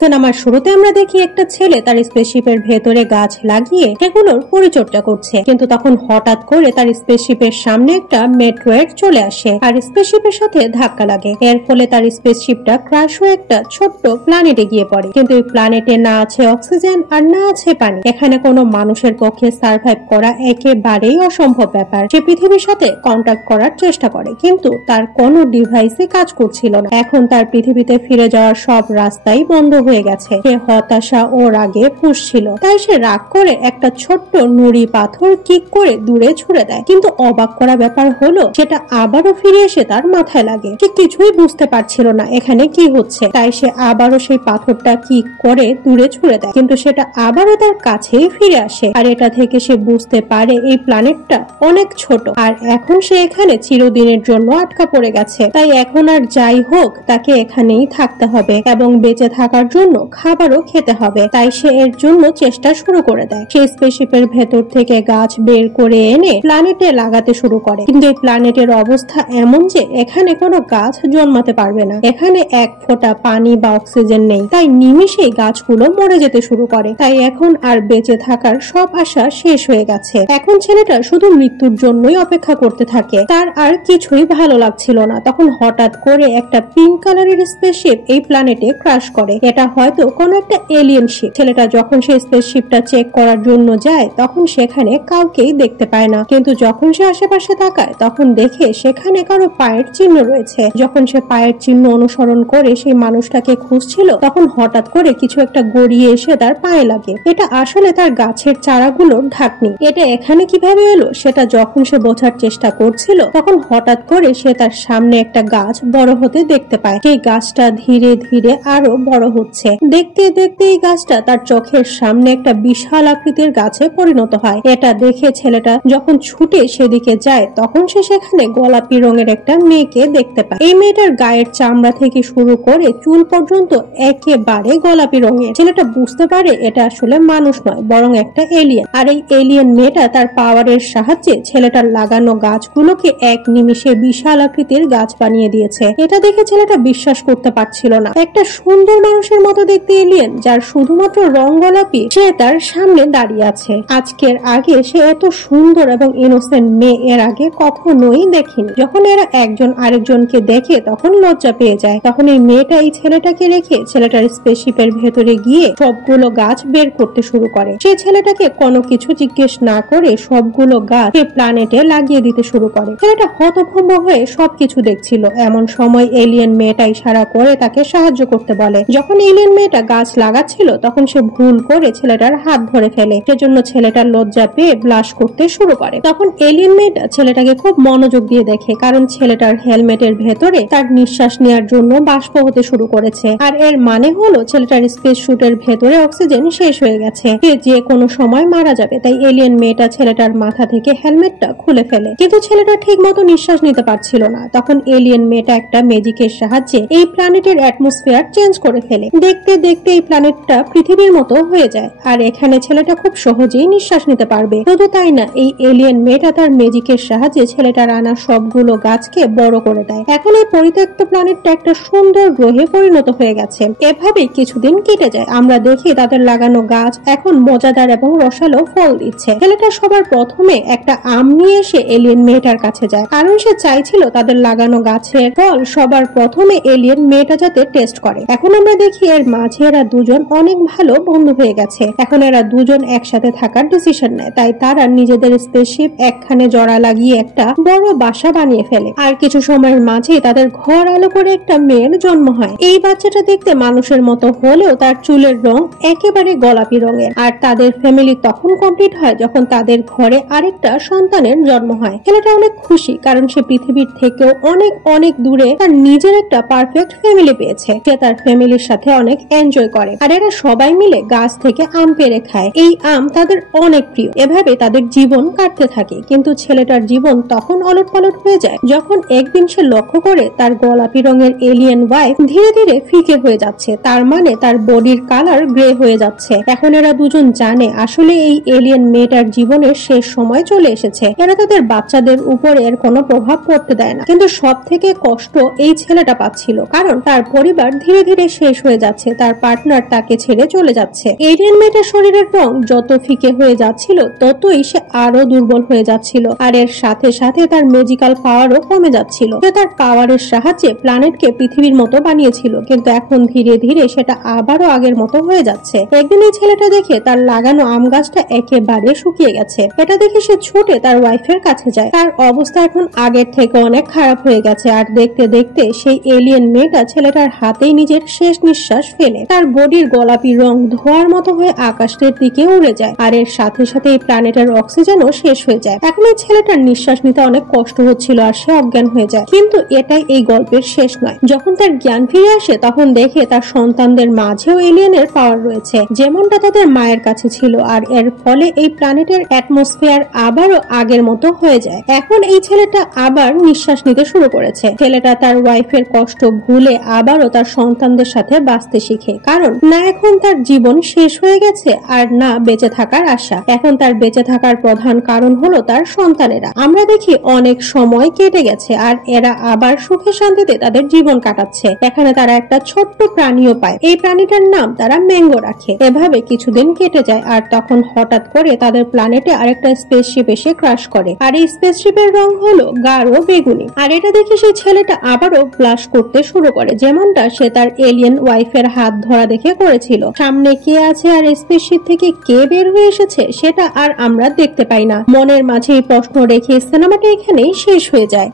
সিনেমার শুরুতে আমরা দেখি একটা ছেলে তার স্পেসশিপের ভেতরে গাছ লাগিয়ে সেগুলোর পরিচর্যা করছে, কিন্তু তখন হঠাৎ করে তার স্পেসশিপের সামনে একটা মেট্রয়েড চলে আসে আর স্পেসশিপের সাথে ধাক্কা লাগে। এর ফলে তার স্পেসশিপটা ক্র্যাশ হয়ে একটা ছোট্ট প্ল্যানেটে গিয়ে পড়ে, কিন্তু এই প্ল্যানেটে না আছে অক্সিজেন আর না আছে পানি। এখানে কোনো মানুষের পক্ষে সার্ভাইভ করা একেবারেই অসম্ভব ব্যাপার। সে পৃথিবীর সাথে কন্ট্যাক্ট করার চেষ্টা করে, কিন্তু তার কোনো ডিভাইসে কাজ করছিল না। এখন তার পৃথিবীতে ফিরে যাওয়ার সব রাস্তাই বন্ধ হয়ে গেছে। সে হতাশা ও রাগে ফুঁসছিল, তাই সে রাগ করে একটা ছোট্ট নুড়ি পাথর কিক করে দূরে ছুড়ে দেয়। কিন্তু অবাক করা ব্যাপার হলো সেটা আবারও ফিরে এসে তার মাথায় লাগে। সে কিছুই বুঝতে পারছিল না এখানে কি হচ্ছে, তাই সে আবারও সেই পাথরটা কিক করে দূরে ছুড়ে দেয়, কিন্তু সেটা আবারও তার কাছেই ফিরে আসে। আর এটা থেকে সে বুঝতে পারে এই প্ল্যানেটটা অনেক ছোট আর এখন সে এখানে চিরদিনের জন্য আটকা পড়ে গেছে। তাই এখন আর যাই হোক তাকে এখানেই থাকতে হবে এবং বেঁচে থাকার জন্য খাবারও খেতে হবে। তাই সে এর জন্য চেষ্টা শুরু করে দেয়। সে স্পেসশিপের ভেতর থেকে গাছ বের করে এনে প্ল্যানেটে লাগাতে শুরু করে, কিন্তু এই প্ল্যানেটের অবস্থা এমন যে এখানে কোনো গাছ জন্মাতে পারবে না। এখানে এক ফোঁটা পানি বা অক্সিজেন নেই, তাই নিমিষেই গাছগুলো মরে যেতে শুরু করে। তাই এখন আর বেঁচে থাকার সব আশা শেষ হয়ে গেছে। এখন ছেলেটা শুধু মৃত্যুর জন্যই অপেক্ষা করতে থাকে। তার আর কিছুই ভালো লাগছিল না। তখন হঠাৎ করে একটা পিঙ্ক কালারের স্পেসশিপ এই প্ল্যানেটে ক্র্যাশ করে। এটা হয়তো কোনো একটা এলিয়েন শিপ। ছেলেটা যখন সেই স্পেসশিপটা চেক করার জন্য যায় তখন সেখানে কাউকেই দেখতে পায় না, কিন্তু যখন সে আশেপাশে তাকায় তখন দেখে সেখানে কারো পায়ের চিহ্ন রয়েছে। যখন সে পায়ের চিহ্ন অনুসরণ করে সেই মানুষটাকে খুঁজছিল তখন হঠাৎ করে কিছু একটা গড়িয়ে এসে তার পায়ে লাগে। এটা আসলে তার গাছের চারাগুলোর ঢাকনি। এটা এখানে কিভাবে এলো সেটা যখন সে বোঝার চেষ্টা করছিল তখন হঠাৎ করে সে তার সামনে একটা গাছ বড় হতে দেখতে পায়। সেই গাছটা ধীরে ধীরে আরো বড় হচ্ছে। দেখতে দেখতে এই গাছটা তার চোখের সামনে একটা বিশাল আকৃতির গাছে পরিণত হয়। এটা দেখে ছেলেটা যখন ছুটে সেদিকে যায় তখন সে সেখানে গোলাপি রঙের একটা মেয়েকে দেখতে পায়। এই মেয়েটার গায়ের চামড়া থেকে শুরু করে চুল পর্যন্ত একেবারে গোলাপি রঙের। ছেলেটা বুঝতে পারে এটা আসলে মানুষ নয় বরং একটা এলিয়েন। আর এই এলিয়েন মেয়েটা তার পাওয়ারের সাহায্যে ছেলেটার লাগানো গাছগুলোকে এক নিমিষে বিশাল আকৃতির গাছ বানিয়ে দিয়েছে। এটা দেখে ছেলেটা বিশ্বাস করতে পারছিল না। একটা সুন্দর মানুষের মতো দেখতে এলিয়েন যার শুধুমাত্র রং গোলাপি সে তার সামনে দাঁড়িয়ে আছে। আজকের আগে সে এত সুন্দর এবং ইনোসেন্ট মেয়ে এর আগে কখনোই দেখেনি। যখন এরা একজন আরেকজনকে দেখে তখন লজ্জা পেয়ে যায়। তখন এই মেয়েটা এই ছেলেটাকে রেখে ছেলেটার স্পেসশিপের ভেতরে গিয়ে সবগুলো গাছ বের করতে শুরু করে। সে ছেলেটাকে কোনো কিছু জিজ্ঞেস না করে সবগুলো গাছ প্ল্যানেটে লাগিয়ে দিতে শুরু করে। ছেলেটা হতভম্ব হয়ে সবকিছু দেখছিল। এমন সময় এলিয়েন মেয়েটা ইশারা করে তাকে সাহায্য করতে বলে। যখন এলিয়েন মেয়েটা গাছ লাগাচ্ছিল তখন সে ভুল করে ছেলেটার হাত ধরে ফেলে, সেজন্য ছেলেটার লজ্জা পেয়ে ব্লাশ করতে শুরু করে। তখন এলিয়েন মেয়েটা ছেলেটাকে খুব মনোযোগ দিয়ে দেখে, কারণ ছেলেটার হেলমেটের ভেতরে তার নিঃশ্বাস নেওয়ার জন্য বাষ্প হতে শুরু করেছে। আর এর মানে হলো ছেলেটার স্পেস স্যুটের ভেতরে অক্সিজেন শেষ হয়ে গেছে, সে যে কোনো সময় মারা যাবে। তাই এলিয়েন মেয়েটা ছেলেটার মাথা থেকে হেলমেটটা খুলে ফেলে, কিন্তু ছেলেটা ঠিক মতো নিঃশ্বাস নিতে পারছিল না। তখন এলিয়েন মেয়েটা একটা ম্যাজিকের সাহায্যে এই প্ল্যানেটের অ্যাটমসফিয়ার চেঞ্জ করে ফেলে। দেখতে দেখতে এই প্ল্যানেটটা পৃথিবীর মতো হয়ে যায় আর এখানে ছেলেটা খুব সহজেই নিঃশ্বাস নিতে পারবে। শুধু তাই না, এই এলিয়েন মেয়েটা তার ম্যাজিকের সাহায্যে ছেলেটার আনা সবগুলো গাছকে বড় করে দেয়। এখন এই পরিত্যক্ত প্ল্যানেটটা একটা সুন্দর গ্রহে পরিণত হয়ে গেছে। এভাবেই কিছুদিন কেটে যায়। আমরা দেখি তাদের লাগানো গাছ এখন মজাদার এবং রসালো ফল দিচ্ছে। ছেলেটা সবার প্রথমে একটা আম নিয়ে এসে এলিয়েন মেয়েটার কাছে যায়, কারণ সে চাইছিল তাদের লাগানো গাছের ফল সবার প্রথমে এলিয়েন মেয়েটা যাতে টেস্ট করে। এখন আমরা দেখি এর মাঝে এরা দুজন অনেক ভালো বন্ধু হয়ে গেছে। এখন এরা দুজন একসাথে থাকার ডিসিশন নেয়। তাই তারা নিজেদের স্পেসশিপ একখানে জোড়া লাগিয়ে একটা বড় বাসা বানিয়ে ফেলে। আর কিছু সময়ের মাঝে তাদের ঘর আলো করে একটা মেয়ের জন্ম হয়। এই বাচ্চাটা দেখতে মানুষের মতো হলেও তার চুলের রং একেবারে গোলাপি রঙের। আর তাদের ফ্যামিলি তখন কমপ্লিট হয় যখন তাদের ঘরে আরেকটা সন্তানের জন্ম হয়। ছেলেটা অনেক খুশি, কারণ সে পৃথিবীর থেকেও অনেক অনেক দূরে তার নিজের একটা পারফেক্ট ফ্যামিলি পেয়েছে। সে তার ফ্যামিলির সাথে অনেক এনজয় করে আর এরা সবাই মিলে গাছ থেকে আম পেড়ে খায়। এই আম তাদের অনেক প্রিয়। এভাবে তাদের জীবন কাটতে থাকে। কিন্তু ছেলেটার জীবন তখন ওলটপালট হয়ে যায় যখন একদিন সে লক্ষ্য করে তার গোলাপি রঙের এলিয়েন ওয়াইফ ধীরে ধীরে ফিকে হয়ে যাচ্ছে। তার মানে তার বডির কালার গ্রে হয়ে যাচ্ছে। এখন এরা দুজন জানে আসলে এই এলিয়েন মেয়েটার জীবনের শেষ সময় চলে এসেছে। এরা তাদের বাচ্চাদের উপরে এর কোনো প্রভাব পড়তে দেয় না, কিন্তু সব থেকে কষ্ট এই ছেলেটা পাচ্ছিল, কারণ তার পরিবার ধীরে ধীরে শেষ হয়ে যাচ্ছে, তার পার্টনার তাকে ছেড়ে চলে যাচ্ছে। এলিয়েন মেয়েটার শরীরের রং যত ফিকে হয়ে যাচ্ছিল ততই সে আরো দুর্বল হয়ে যাচ্ছিল, আর এর সাথে সাথে তার ম্যাজিক্যাল পাওয়ারও কমে যাচ্ছিল। সে তার পাওয়ারের সাহায্যে প্ল্যানেটকে পৃথিবীর মতো বানিয়েছিল, কিন্তু এখন ধীরে ধীরে সেটা আবারও আগের মতো হয়ে যাচ্ছে। একদিন এই ছেলেটা দেখে তার লাগানো আম গাছটা একেবারে শুকিয়ে গেছে। এটা দেখে সে ছুটে তার ওয়াইফের কাছে যায়। তার অবস্থা এখন আগের থেকে অনেক খারাপ হয়ে গেছে, আর দেখতে দেখতে সেই এলিয়েন মেয়েটা ছেলেটার হাতেই নিজের শেষ নিঃশ্বাস ফেলে। তার বডির গোলাপি রং ধোঁয়ার মতো হয়ে আকাশের দিকে উড়ে যায়, আর এর সাথে সাথে এই প্ল্যানেটের অক্সিজেনও শেষ হয়ে যায়। এখন এই ছেলেটার নিঃশ্বাস নিতে অনেক কষ্ট হচ্ছিল, আর সে অজ্ঞান হয়ে যায়। কিন্তু এটাই এই গল্পের শেষ নয়। যখন তার জ্ঞান ফিরে আসে তখন দেখে তার সন্তানদের মাঝেও এলিয়েনের পাওয়ার রয়েছে, যেমনটা তাদের মায়ের কাছে ছিল, আর এর ফলে এই প্ল্যানেটের অ্যাটমসফিয়ার আবারও আগের মতো হয়ে যায়। এখন এই ছেলেটা আবার নিঃশ্বাস নিতে শুরু করেছে। ছেলেটা তার ওয়াইফের কষ্ট ভুলে আবারও তার সন্তানদের সাথে বাঁচতে শিখে, কারণ না এখন তার জীবন শেষ হয়ে গেছে আর না বেঁচে থাকার আশা। এখন তার বেঁচে থাকার প্রধান কারণ হলো তার সন্তানেরা। আমরা দেখি অনেক সময় কেটে গেছে আর এরা আবার সুখে শান্তিতে তাদের জীবন কাটাচ্ছে। এখানে তারা একটা ছোট্ট প্রাণীও পায়। এই প্রাণীটার নাম তারা ম্যাঙ্গো রাখে। এভাবে কিছুদিন কেটে যায়, আর তখন হঠাৎ করে তাদের প্ল্যানেটে আরেকটা স্পেসশিপ এসে ক্রাশ করে, আর এই স্পেসশিপের রং হলো গাঢ় বেগুনি। আর এটা দেখে সেই ছেলেটা আবারও ব্লাশ করতে শুরু করে, যেমনটা সে তার এলিয়েন ওয়াইফের হাত ধরা দেখে করেছিল। সামনে কে আছে আর স্পেসশিপ থেকে কে বের হয়ে এসেছে সেটা আর আমরা দেখতে পাই না। মনের মাঝে এই প্রশ্ন রেখে সিনেমাটা এখানেই শেষ হয়ে যায়।